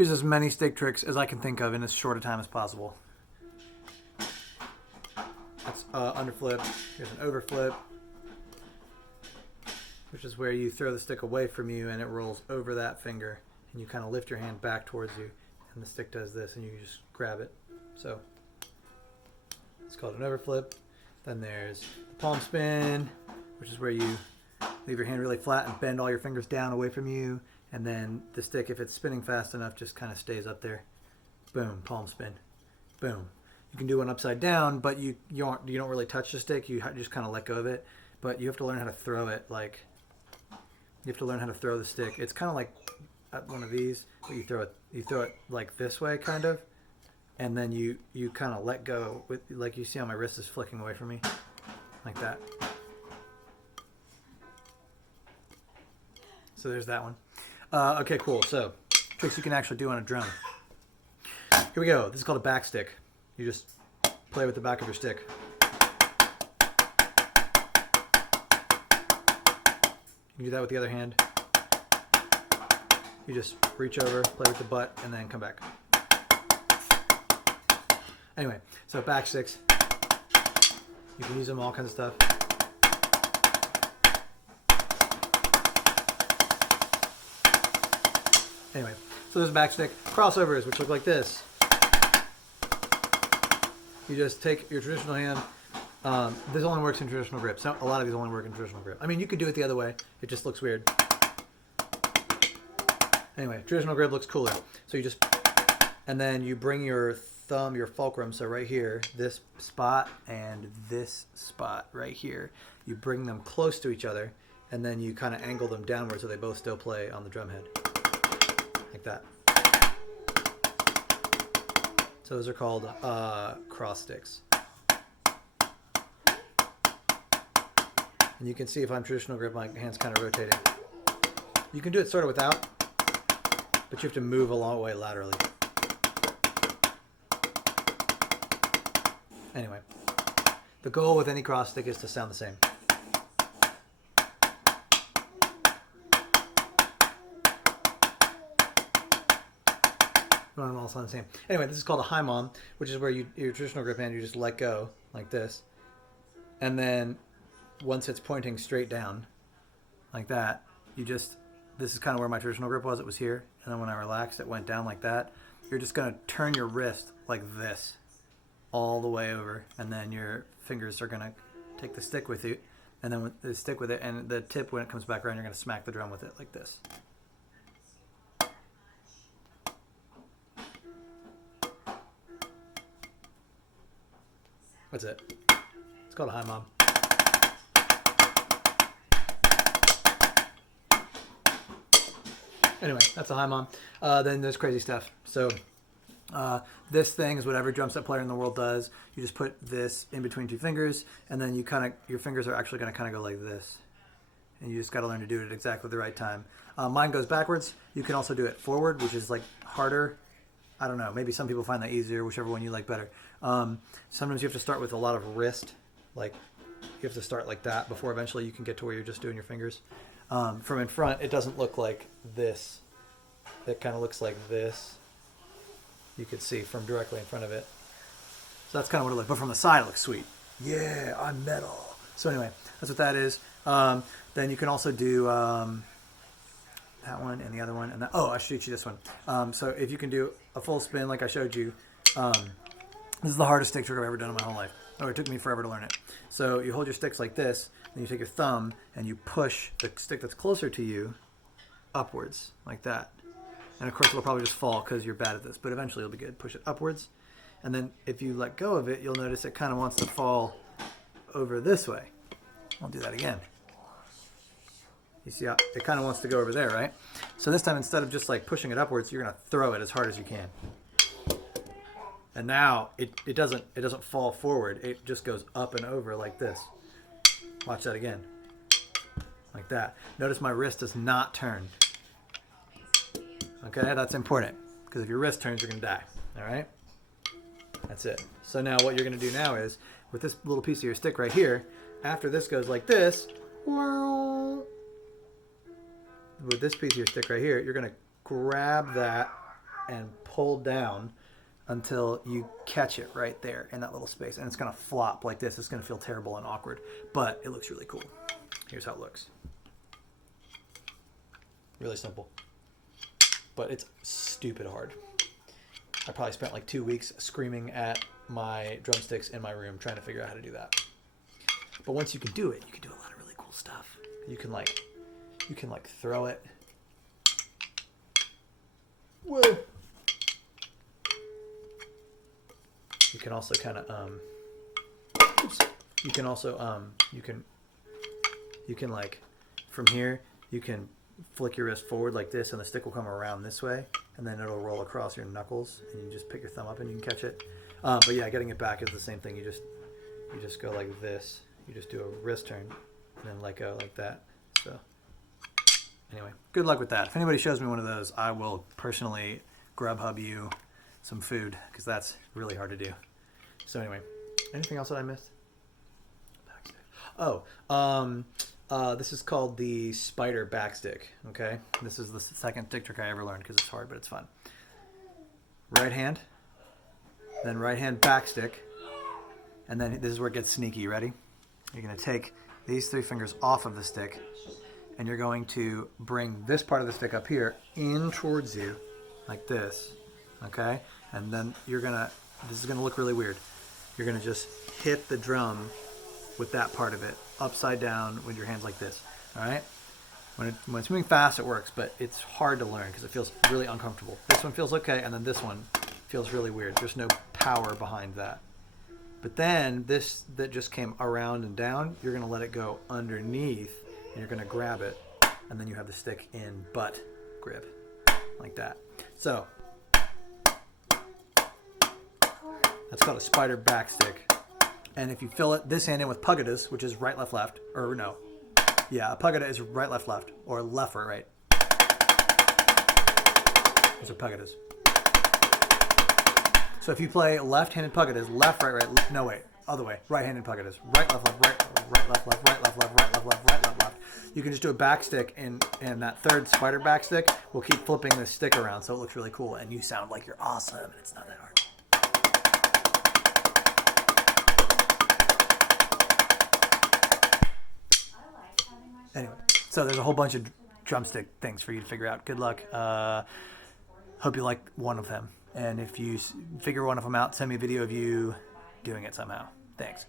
Here's as many stick tricks as I can think of in as short a time as possible. That's underflip. Here's an overflip, which is where you throw the stick away from you and it rolls over that finger, and you kind of lift your hand back towards you, and the stick does this, and you just grab it. So it's called an overflip. Then there's the palm spin, which is where you leave your hand really flat and bend all your fingers down away from you, and then the stick, if it's spinning fast enough, just kind of stays up there. Boom, palm spin. Boom. You can do one upside down, but you don't really touch the stick. You just kind of let go of it. But you have to learn how to throw it. Like, you have to learn how to throw the stick. It's kind of like one of these, but you throw it like this way, kind of, and then you kind of let go with, like, you see how my wrist is flicking away from me, like that. So there's that one. Okay, cool. So tricks you can actually do on a drum. Here we go. This is called a back stick. You just play with the back of your stick. You can do that with the other hand. You just reach over, play with the butt, and then come back. Anyway, so back sticks. You can use them all kinds of stuff. Anyway, so there's a back stick. Crossovers, which look like this. You just take your traditional hand. This only works in traditional grip. So a lot of these only work in traditional grip. I mean, you could do it the other way. It just looks weird. Anyway, traditional grip looks cooler. So you just, and then you bring your thumb, your fulcrum, so right here, this spot and this spot right here, you bring them close to each other, and then you kind of angle them downward so they both still play on the drum head. Like that. So those are called cross sticks. And you can see if I'm traditional grip, my hand's kind of rotating. You can do it sort of without, but you have to move a long way laterally. Anyway, the goal with any cross stick is to sound the same. You want them all sound the same. Anyway, this is called a high mom, which is where your traditional grip hand, you just let go like this. And then once it's pointing straight down like that, this is kind of where my traditional grip was. It was here. And then when I relaxed, it went down like that. You're just going to turn your wrist like this all the way over. And then your fingers are going to take the stick with you. And then the stick with it. And the tip, when it comes back around, you're going to smack the drum with it like this. That's it. It's called a high mom. Anyway, that's a high mom. Then there's crazy stuff. So this thing is what every drum set player in the world does. You just put this in between two fingers, and then your fingers are actually going to kind of go like this. And you just got to learn to do it at exactly the right time. Mine goes backwards. You can also do it forward, which is like harder. I don't know. Maybe some people find that easier, whichever one you like better. Sometimes you have to start with a lot of wrist. Like, you have to start like that before eventually you can get to where you're just doing your fingers. From in front, it doesn't look like this. It kind of looks like this. You could see from directly in front of it. So that's kind of what it looks. But from the side, it looks sweet. Yeah, I'm metal. So anyway, that's what that is. Then you can also do that one and the other one. And that, I should teach you this one. So if you can do a full spin like I showed you, this is the hardest stick trick I've ever done in my whole life. It took me forever to learn it. So you hold your sticks like this, then you take your thumb and you push the stick that's closer to you upwards, like that. And of course it'll probably just fall because you're bad at this, but eventually it'll be good. Push it upwards, and then if you let go of it, you'll notice it kind of wants to fall over this way. I'll do that again. You see how it kind of wants to go over there, right? So this time, instead of just like pushing it upwards, you're gonna throw it as hard as you can. And now it doesn't fall forward. It just goes up and over like this. Watch that again. Like that. Notice my wrist does not turn. Okay, that's important. Because if your wrist turns, you're going to die. All right? That's it. So now what you're going to do now is, with this little piece of your stick right here, after this goes like this, with this piece of your stick right here, you're going to grab that and pull down until you catch it right there in that little space. And it's going to flop like this. It's going to feel terrible and awkward, but it looks really cool. Here's how it looks. Really simple, but it's stupid hard. I probably spent like 2 weeks screaming at my drumsticks in my room trying to figure out how to do that. But once you can do it, you can do a lot of really cool stuff. You can like throw it. Whoa. You can also kind of oops. You can also you can like from here you can flick your wrist forward like this, and the stick will come around this way, and then it'll roll across your knuckles, and you just pick your thumb up and you can catch it. But yeah, getting it back is the same thing. You just go like this. You just do a wrist turn and then let go like that. So anyway, good luck with that. If anybody shows me one of those, I will personally Grubhub you some food, because that's really hard to do. So anyway, anything else that I missed? Oh, this is called the spider backstick. Okay, this is the second stick trick I ever learned because it's hard, but it's fun. Right hand, then right hand backstick, and then this is where it gets sneaky. Ready? You're going to take these 3 fingers off of the stick, and you're going to bring this part of the stick up here in towards you, like this. Okay, and then you're gonna. This is gonna look really weird. You're gonna just hit the drum with that part of it upside down with your hands like this. All right. When it's moving fast, it works, but it's hard to learn because it feels really uncomfortable. This one feels okay, and then this one feels really weird. There's no power behind that. But then this that just came around and down, you're gonna let it go underneath, and you're gonna grab it, and then you have the stick in butt grip, like that. So that's called a spider backstick. And if you fill it this hand in with pugadas, which is right, left, left, or no. Yeah, a pugada is right, left, left, or left or right. Those are pugadas. So if you play left-handed pugadas, left, right, right, no wait, other way, right-handed pugadas, right, left, left, right, left, left, right, left, left, right, left, left, right, left, left. You can just do a backstick, and that third spider backstick will keep flipping this stick around, so it looks really cool, and you sound like you're awesome, and it's not that hard. Anyway, so there's a whole bunch of drumstick things for you to figure out. Good luck. Hope you like one of them. And if you figure one of them out, send me a video of you doing it somehow. Thanks.